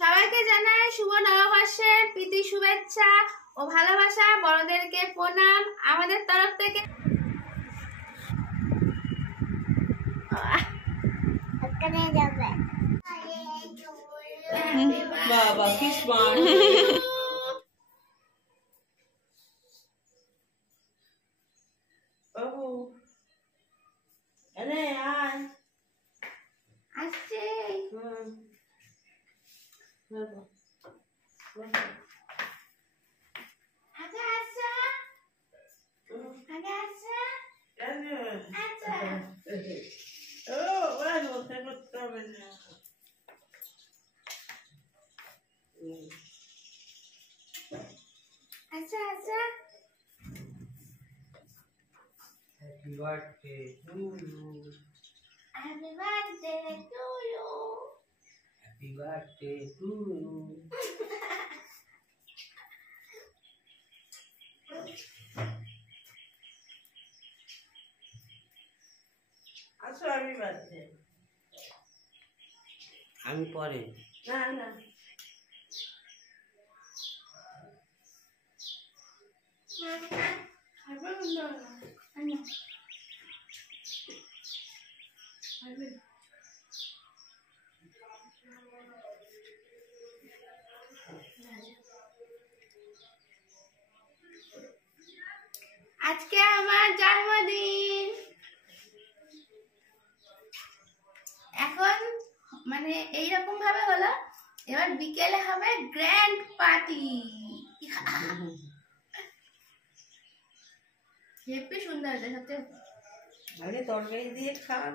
সবাইকে জানাই শুভ নববর্ষের প্রীতি শুভেচ্ছা ও ভালোবাসা। বড়দেরকে প্রণাম আমাদের তরফ থেকে। বাবা কি স্মার্ট। আসছে আগে আসছে আগে আসছে আচ্ছা আচ্ছা আচ্ছা। Happy birthday to you. Happy birthday to you. Happy birthday to you. আচ্ছা আমি বার্থডে আমি পরে না না আজকে আমার জন্মদিন। এখন মানে এইরকম ভাবে হলো, এবার বিকেলে হবে গ্র্যান্ড পার্টি। হেপি সুন্দর হয়েছে সত্যি। আরে তরকারি দিয়ে খাওয়া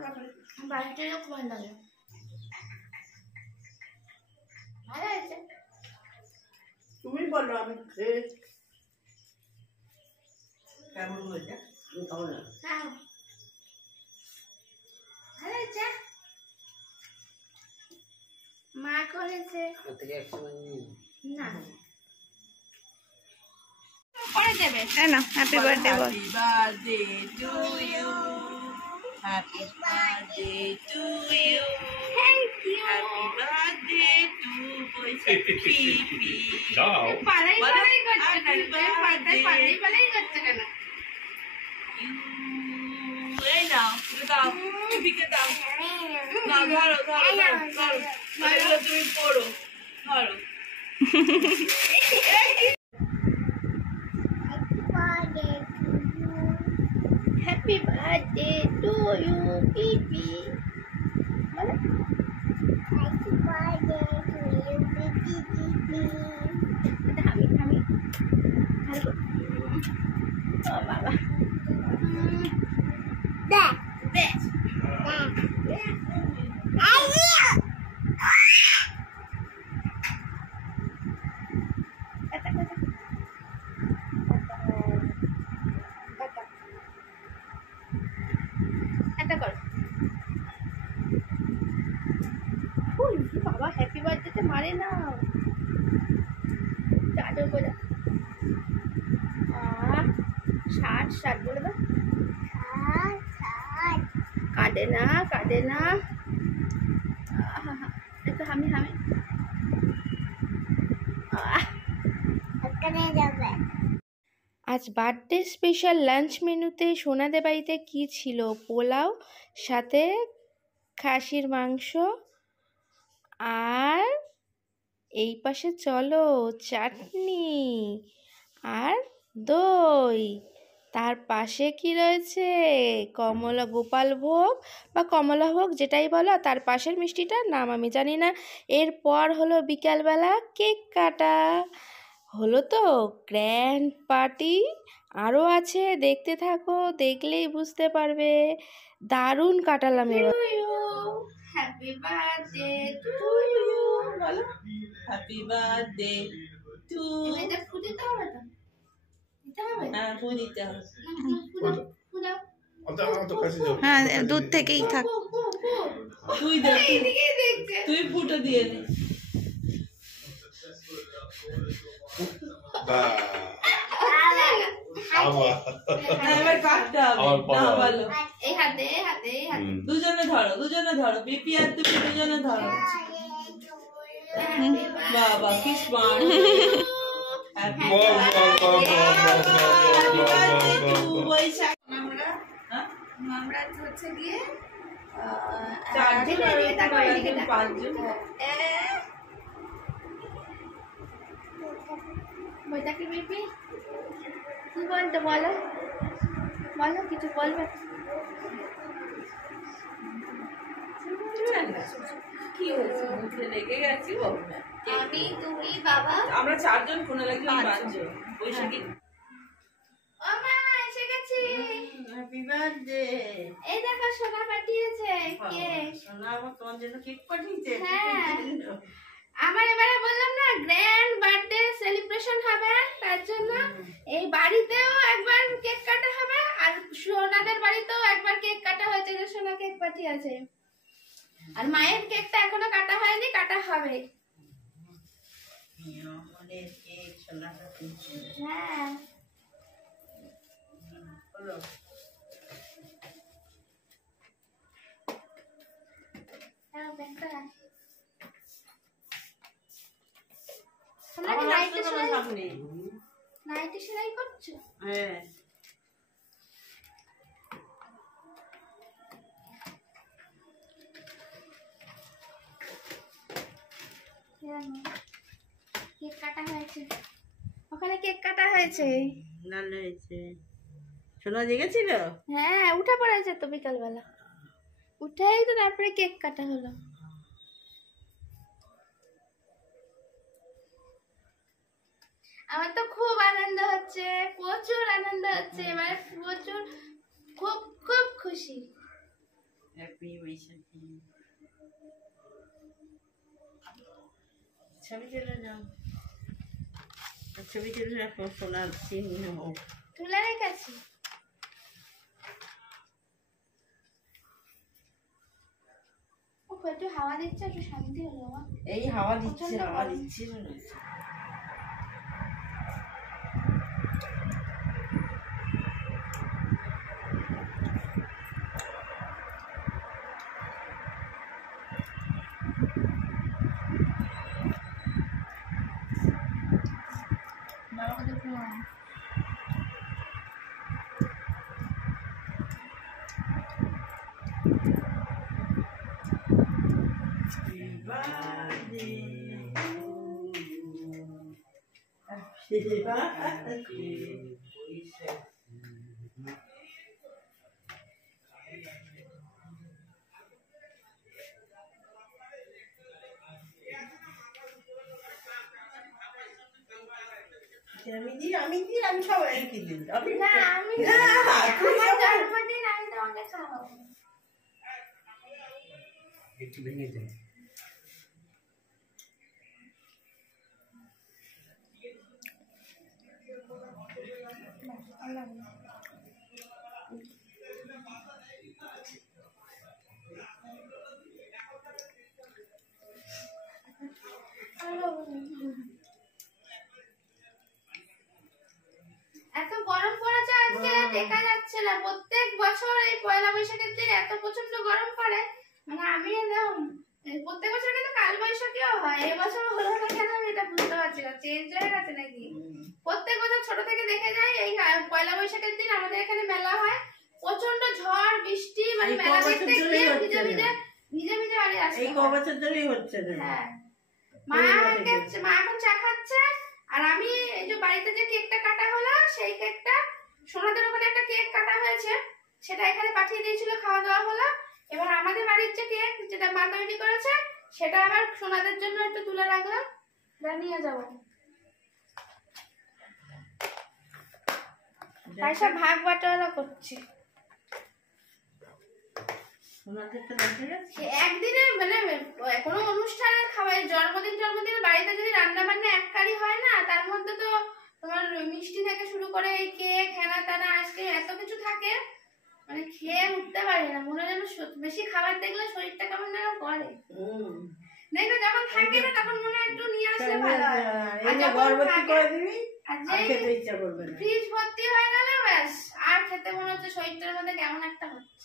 বাড়িতে খুব ভালো লাগে। ভালো হয়েছে। তুমি বলো আমি কেমন হয়েছে আমি খাবো না। ভালো হয়েছে। মা করেছে না পরে দেবে না। হ্যাপি বার্থডে বল। Happy birthday to you. Happy birthday to you. Thank you. Happy birthday to Baishakhi. যাও পালাই পালাই করছে কেন? পালাই পালাই করছে কেন? এই নাও দাও টুপিকে দাও না ধরো ধরো ধরো ধরো তুমি পড়ো ধরো। হ্যাপি বার্থডে টু ইউ পিপি। হ্যাপি বার্থডে টু ইউ পিপি পিপি। আমি আমি ভালো ও বাবা দে দে বাবা হ্যাপি বার্থডে মারে না চাদর করে 60 বলে দাও। কাঁদে না কাঁদে না। একটু হামি হামি আজ বার্থডে স্পেশাল লাঞ্চ মেনুতে সোনাদের বাড়িতে কি ছিল? পোলাও সাথে খাসির মাংস আর এই পাশে চলো চাটনি আর দই। তার পাশে কি রয়েছে? কমলা গোপাল ভোগ বা কমলা ভোগ যেটাই বলো। তার পাশের মিষ্টিটার নাম আমি জানি না। এরপর হলো বিকালবেলা কেক কাটা। হলো তো গ্র্যান্ড পার্টি। আরও আছে, দেখতে থাকো, দেখলেই বুঝতে পারবে। দারুণ কাটালাম এবার। হ্যাপি বার্থডে টু ইউ বলো। Happy birthday two. এটা ফুটিতে হবে তো? দিতে হবে? হ্যাঁ ফুল দিতে হবে। হ্যাঁ দুধ থেকেই থাক। তুই দে তুই ফুটো দিয়ে দে। এবার কাটতে হবে না বলো। এই হাতে হাতে হাতে দুজনে ধরো পিপি আর তুমি দুজনে ধরো। বাবা কি স্মার্ট আমরা হচ্ছে গিয়ে বইটা কি বেবি কি বলতো বলো বলো কিছু বলবে কি হয়েছে মুখে লেগে গেছি আমি তুমি বাবা আমরা 4 জন কোনে লাগি 5 জন বৈশাখী ও মা এসে গেছি হ্যাপি বার্থডে। এই দেখো সোনা পাঠিয়েছে কে সোনা আমার তোমার জন্য কেক পাঠিয়েছে। হ্যাঁ আমার এবারে বললাম না গ্র্যান্ড বার্থডে সেলিব্রেশন হবে তার জন্য এই বাড়িতেও একবার কেক কাটা হবে আর সোনাদের বাড়িতেও একবার কেক কাটা হয়েছে যে সোনা কেক পাঠিয়েছে আর মায়ের কেকটা এখনো কাটা হয়নি কাটা হবে আমাদের কেক সোনা পাঠিয়েছে। হ্যাঁ বলো হ্যাঁ ব্যাগটা তোমরা কি নাইটি সেলাই করছো হ্যাঁ কেক কাটা হয়েছে ওখানে কেক কাটা হয়েছে লাল হয়েছে। সোনা জেগেছিল? হ্যাঁ উঠে পড়েছে তো বিকালবেলা উঠেই তো তারপরে কেক কাটা হলো আমার তো খুব আনন্দ হচ্ছে প্রচুর আনন্দ হচ্ছে এবার প্রচুর খুব খুব খুশি হ্যাপি বৈশাখী। ছবি তুলে নাও ছবি তুলে রাখো সোনার চিহ্ন তুলে রেখেছি ও একটু হাওয়া দিচ্ছে একটু শান্তি হলো মা এই হাওয়া দিচ্ছে হাওয়া দিচ্ছে বাবাকে দেখো আমি সবাইকে দিই না আমি আমার জন্মদিন আমি তোমাকে খাওয়াবো একটু ভেঙে দেন এত গরম পড়েছে আজকে দেখা যাচ্ছে না প্রত্যেক বছর এই পয়লা বৈশাখের দিন এত প্রচন্ড গরম পড়ে মানে আমি একদম প্রত্যেক বছর কিন্তু কাল বৈশাখীও হয় এবছর হলো না কেন আমি এটা বুঝতে পারছি না চেঞ্জ হয়ে গেছে নাকি প্রত্যেক বছর ছোট থেকে দেখে যাই এই পয়লা বৈশাখের দিন আমাদের এখানে মেলা হয় প্রচন্ড ঝড় বৃষ্টি মানে মেলা দেখতে গিয়ে ভিজে ভিজে বাড়ি আসে এই ক বছর ধরেই হচ্ছে না। হ্যাঁ মা এখন চা খাচ্ছে আর আমি এই যে বাড়িতে যে কেকটা কাটা হলো সেই কেকটা সোনাদের ওখানে একটা কেক কাটা হয়েছে সেটা এখানে পাঠিয়ে দিয়েছিল খাওয়া দাওয়া হলো এবার আমাদের বাড়ির যে কেক যেটা মা তৈরি করেছে সেটা আবার সোনাদের জন্য একটু তুলে রাখলাম নিয়ে যাবো তাই সব ভাগ বাটোয়ারা করছি একদিনে মানে কোনো অনুষ্ঠানের খাবার জন্মদিনের বাড়িতে যদি রান্না বান্না এক কারি হয় না তার মধ্যে তো তোমার মিষ্টি থেকে শুরু করে এই কেক হেনা তেনা আইসক্রিম এত কিছু থাকে মানে খেয়ে উঠতে পারি না মনে হয় যেন বেশি খাবার দেখলে শরীরটা কেমন যেন করে দেখো যখন থাকে না তখন মনে হয় একটু নিয়ে আসলে ভালো হয় আর যখন থাকে আর ফ্রিজ ভর্তি হয়ে গেলে ব্যাস আর খেতে মনে হচ্ছে শরীরটার মধ্যে কেমন একটা হচ্ছে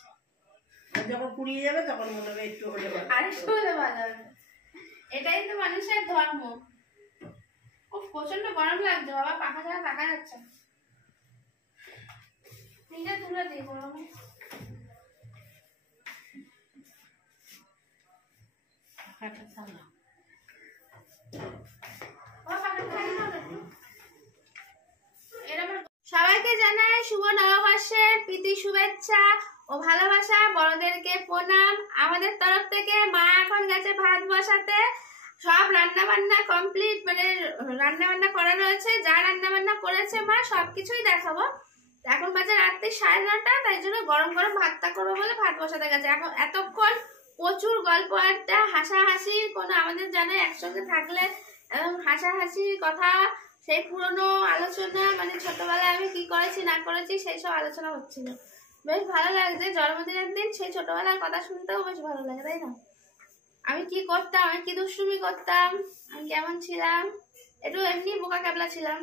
যখন পুড়িয়ে যাবে তখন মনে হবে একটু হলে আর একটু হলে ভালো হবে এটাই তো মানুষের ধর্ম। ও প্রচন্ড গরম লাগছে বাবা, পাখা ছাড়া থাকা যাচ্ছে না। নিজে তুলে দিই গরমে। সবাইকে জানাই শুভ নববর্ষের প্রীতি শুভেচ্ছা ও ভালোবাসা, বড়দেরকে প্রণাম। আমাদের তরফ থেকে মা এখন গেছে ভাত বসাতে। সব রান্না বান্না কমপ্লিট, মানে রান্না বান্না করা রয়েছে। যা রান্না বান্না করেছে মা সবকিছুই দেখাবো। এখন বাজে রাত্রি 9:30, তাই জন্য গরম গরম ভাতটা করবো বলে ভাত বসাতে গেছে। এখন এতক্ষণ প্রচুর গল্প আড্ডা, হাসাহাসি, কোনো আমাদের জানে একসঙ্গে থাকলে হাসাহাসি কথা, সেই পুরনো আলোচনা, মানে ছোটবেলায় আমি কি করেছি না করেছি সেই সব আলোচনা হচ্ছিল। বেশ ভালো লাগছে। জন্মদিনের দিন সেই ছোটবেলার কথা শুনতেও বেশ ভালো লাগে, তাই না? আমি কি করতাম, আমি কি দুষ্টুমি করতাম, আমি কেমন ছিলাম। একটু এমনি বোকা ক্যাবলা ছিলাম।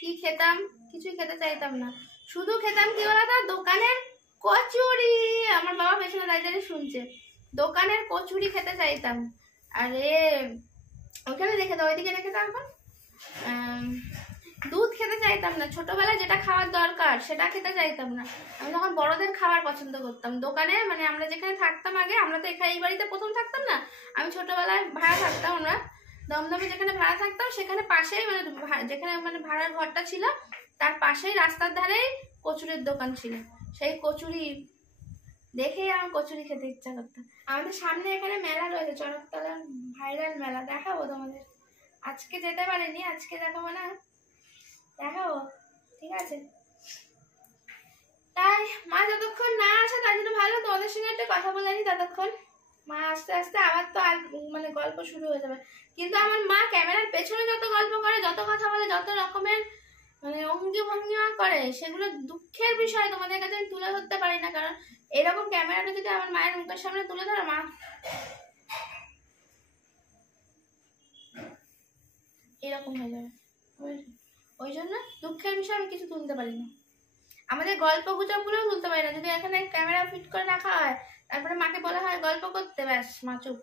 কি খেতাম, কিছুই খেতে চাইতাম না। শুধু খেতাম কি বলতো, দোকানের কচুরি। আমার বাবা পেছনে দাঁড়িয়ে শুনছে। দোকানের কচুরি খেতে চাইতাম। আরে ওইখানে রেখে দাও, ওইদিকে রেখে দাও। এখন দুধ খেতে চাইতাম না। ছোটবেলায় যেটা খাওয়ার দরকার সেটা খেতে চাইতাম না। আমি তখন বড়দের খাবার পছন্দ করতাম। দোকানে, মানে আমরা যেখানে থাকতাম আগে, আমরা তো এখানে এই বাড়িতে প্রথম থাকতাম না, আমি ছোটবেলায় ভাড়া থাকতাম। আমরা দমদমে যেখানে ভাড়া থাকতাম সেখানে পাশেই, মানে যেখানে মানে ভাড়ার ঘরটা ছিল তার পাশেই রাস্তার ধারেই কচুরির দোকান ছিল। সেই কচুরি দেখেই আমার কচুরি খেতে ইচ্ছা করতো। আমাদের সামনে এখানে মেলা রয়েছে, চড়কতলা ভাইরাল মেলা, দেখাবো তোমাদের। আজকে যেতে পারিনি, আজকে দেখাবো না, দেখাবো, ঠিক আছে? তাই মা যতক্ষণ না আসে তার জন্য ভালো তোমাদের সঙ্গে একটা কথা বলে নি। ততক্ষণ মা আস্তে আস্তে আবার তো মানে গল্প শুরু হয়ে যাবে। কিন্তু আমার মা ক্যামেরার পেছনে যত গল্প করে, যত কথা বলে, যত রকমের মানে অঙ্গি ভঙ্গিমা করে, সেগুলো দুঃখের বিষয়। তোমাদের কাছে আমি তুলে ধরতে পারি না, কারণ এরকম ক্যামেরাটা যদি আমার মায়ের মুখের সামনে তুলে ধরো, মা এরকম হয়ে যাবে। ওই জন্য দুঃখের বিষয় আমি কিছু তুলতে পারি না। আমাদের গল্প গুজবগুলোও তুলতে পারি না। যদি এখানে ক্যামেরা ফিট করে রাখা হয়, তারপরে মাকে বলা হয় গল্প করতে, ব্যাস মা চুপ,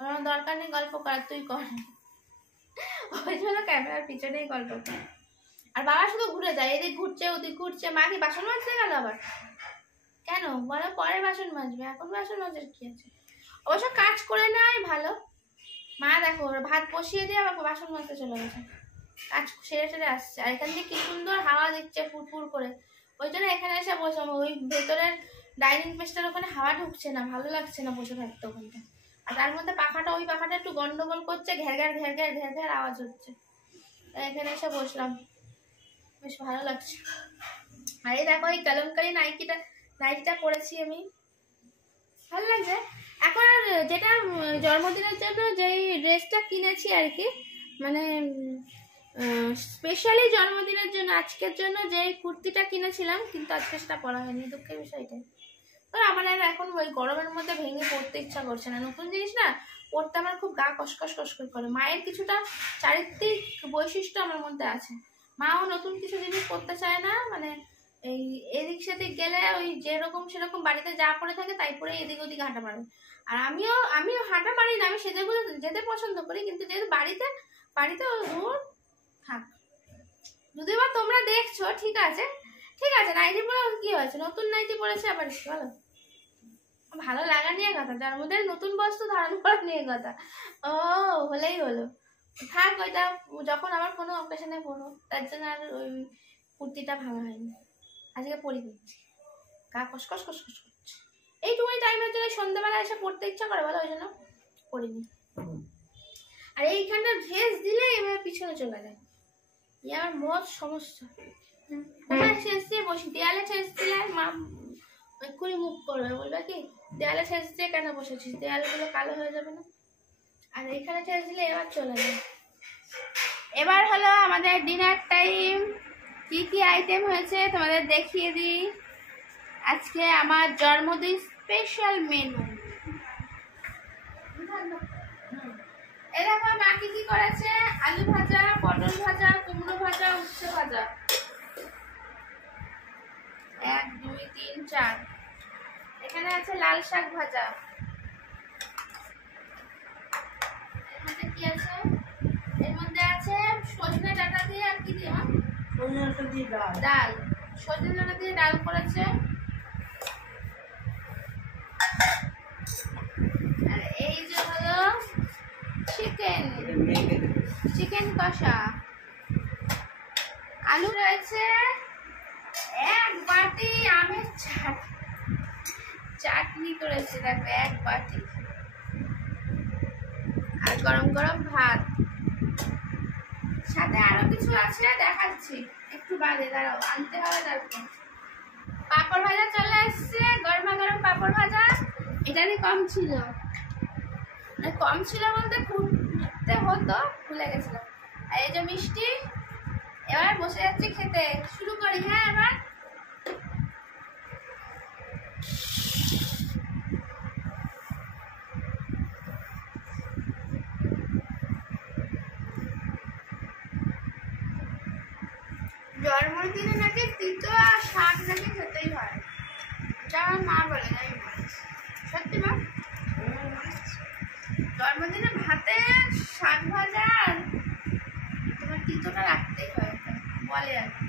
আমার দরকার নেই গল্প করার, তুই কর। ওই জন্য ক্যামেরার পিছনেই গল্প করে। আর বাবা শুধু ঘুরে যায়, এদিক ঘুরছে ওদিক ঘুরছে। মা কি বাসন মাজতে গেল আবার? কেন বলো, পরে বাসন মাজবে, এখন বাসন মাজার কি আছে? অবশ্য কাজ করে নেওয়াই ভালো। মা দেখো ভাত বসিয়ে দিয়ে আবার বাসন মাজতে চলে গেছে, কাজ সেরে সেরে আসছে। আর এখান থেকে কি সুন্দর হাওয়া দিচ্ছে ফুরফুর করে। ওই জন্য এখানে এসে বসে, ওই ভেতরের ডাইনিং স্পেসটার ওখানে হাওয়া ঢুকছে না, ভালো লাগছে না বসে থাকতে ওখানটা। আর তার মধ্যে পাখাটা, ওই পাখাটা একটু গন্ডগোল করছে, ঘ্যার ঘ্যার ঘ্যার ঘ্যার ঘ্যার ঘ্যার আওয়াজ হচ্ছে। তাই এখানে এসে বসলাম, বেশ ভালো লাগছে। আর এই দেখো এই কলমকারি নাইটিটা পরেছি আমি, ভালো লাগছে। এখন আর যেটা জন্মদিনের জন্য যেই ড্রেসটা কিনেছি আর কি, মানে স্পেশালি জন্মদিনের জন্য, আজকের জন্য যেই কুর্তিটা কিনেছিলাম, কিন্তু আজকে সেটা পরা হয়নি, দুঃখের বিষয়টাই। তো আমার আর এখন ওই গরমের মধ্যে ভেঙে পড়তে ইচ্ছা করছে না। নতুন জিনিস না পড়তে আমার খুব গা কসকস কসকস করে। মায়ের কিছুটা চারিত্রিক বৈশিষ্ট্য আমার মধ্যে আছে। মাও নতুন কিছু জিনিস করতে চায় না, মানে এই এদিক সেদিক গেলে ওই যেরকম সেরকম বাড়িতে যা পড়ে থাকে তাই পরে এদিক ওদিক হাঁটা মারে। আর আমিও হাঁটা মারি না, আমি সেজেগুলো যেতে পছন্দ করি, কিন্তু যেহেতু বাড়িতে দূর থাক। যদি বা তোমরা দেখছো, ঠিক আছে নাইটি পরে কি হয়েছে, নতুন নাইটি পরেছে আবার কি বলো, ভালো লাগা নিয়ে কথা, যার মধ্যে নতুন বস্তু ধারণ করা নিয়ে কথা। ও হলেই হলো, থাক ওইটা যখন আমার কোনো অকেশনে পড়ো, তার জন্য আর ওই কুর্তিটা ভাঙা হয়নি। আজকে পরি করছি, গা কসকস কসকস করছে। এইটুকুনি টাইমের জন্য সন্ধ্যাবেলা এসে পড়তে ইচ্ছা করে বলো, ওই জন্য পড়িনি। আর এইখানটা ড্রেস দিলে এভাবে পিছনে চলে যায়, এই আমার মত সমস্যা। কোথায় ঠেস দিয়ে বসি, দেয়ালে ঠেস দিলে মা এক্ষুনি মুখ করবে, বলবে কি দেয়ালে ঠেস দিয়ে কেন বসেছিস, দেয়ালগুলো কালো হয়ে যাবে না। আর এখানে ঠেস দিলে এবার চলে যায়। এবার হলো আমাদের ডিনার টাইম। কি কি আইটেম হয়েছে তোমাদের দেখিয়ে দিই। আজকে আমার জন্মদিন স্পেশাল মেনু। এরকম মা কি করেছে, আলু ভাজা, পটল ভাজা, কুমড়ো ভাজা, উচ্ছে ভাজা, 1 2 3 4। এখানে আছে লাল শাক ভাজা। এখানে কি সজনে ডাঁটা দিয়ে ডাল। ডাল সজনে ডাঁটা দিয়ে ডাল করেছে। আর এই যে হলো চিকেন, এটা মেখে দেবে। চিকেন কষা, আলু রয়েছে, এক বাটি আমের চাটনি করেছে দেখো এক বাটি, আর গরম গরম ভাত, সাথে আরো কিছু আছে দেখাচ্ছি একটু বাদে, দাঁড়াও আনতে হবে। তারপর পাঁপড় ভাজা চলে এসছে, গরমা গরম পাঁপড় ভাজা। এটারই কম ছিল, মানে কম ছিল বলতে খুঁজতে হতো, ভুলে গেছিলাম। আর এই যে মিষ্টি, এবার বসে যাচ্ছি খেতে, শুরু করি। হ্যাঁ এবার জন্মদিনে নাকি তিতো আর শাক নাকি খেতেই হয়, যা আমার মা বলে, জানি না সত্যি মা। জন্মদিনে ভাতে শাক ভাজা আর তোমার তিতোটা রাখতেই হয় বলে আর কি।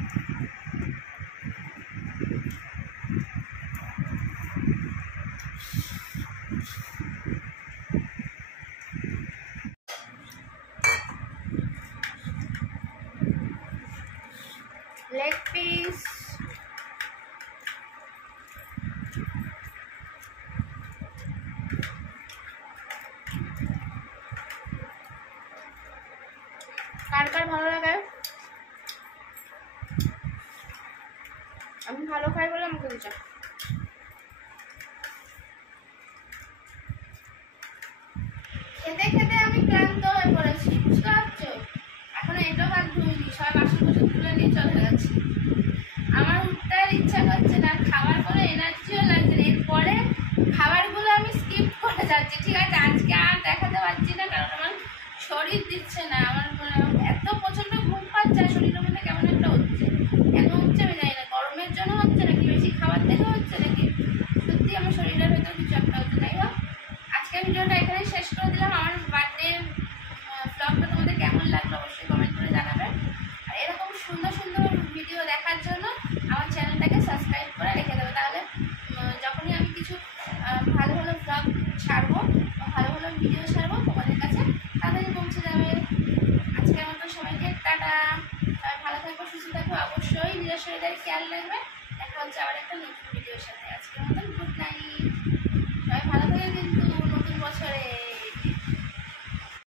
লেগ পিস, কার কার ভালো লাগে? আমি ভালো খাই বলে আমাকে দিচ্ছ। খেতে খেতে আমি ক্লান্ত হয়ে পড়েছি, বুঝতে পারছো? এখন এটাও হাত ধুইনি, সব বাসন কোসন তুলে নিয়ে চলে গেছি। আমার উঠতে আর ইচ্ছা করছে না, খাবার কোনো এনার্জিও লাগছে না। এরপরে খাবারগুলো আমি স্কিপ করে যাচ্ছি, ঠিক আছে? আজকে আর দেখাতে পারছি না, কারণ আমার শরীর দিচ্ছে না। আমার এত প্রচন্ড ঘুম পাচ্ছে আর শরীরের মধ্যে কেমন একটা হচ্ছে। কেন হচ্ছে আমি জানি না, গরমের জন্য হচ্ছে নাকি বেশি খাবার থেকে হচ্ছে নাকি সত্যি আমার শরীরের ভেতর কিছু একটা হচ্ছে। যাই হোক, আজকের ভিডিওটা এখানে শেষ করে দিলাম। আমার বার্থডে ব্লগটা তোমাদের কেমন লাগলো অবশ্যই কমেন্ট করে জানাবে। আর এরকম সুন্দর সুন্দর ভিডিও দেখার জন্য আমার চ্যানেলটাকে সাবস্ক্রাইব করে রেখে দেবে, তাহলে যখনই আমি কিছু ভালো ভালো ব্লগ ছাড়বো বা ভালো ভালো ভিডিও ছাড়বো তোমাদের কাছে তাড়াতাড়ি পৌঁছে যাবে। আজকের মতো সবাইকে টাটা, সবাই ভালো থাকবো, সুস্থ থাকবো, অবশ্যই নিজের শরীরের খেয়াল রাখবে। দেখা হচ্ছে আবার একটা নতুন ভিডিওর সাথে। আজকের মতন গুড নাইট, সবাই ভালো থাকবে।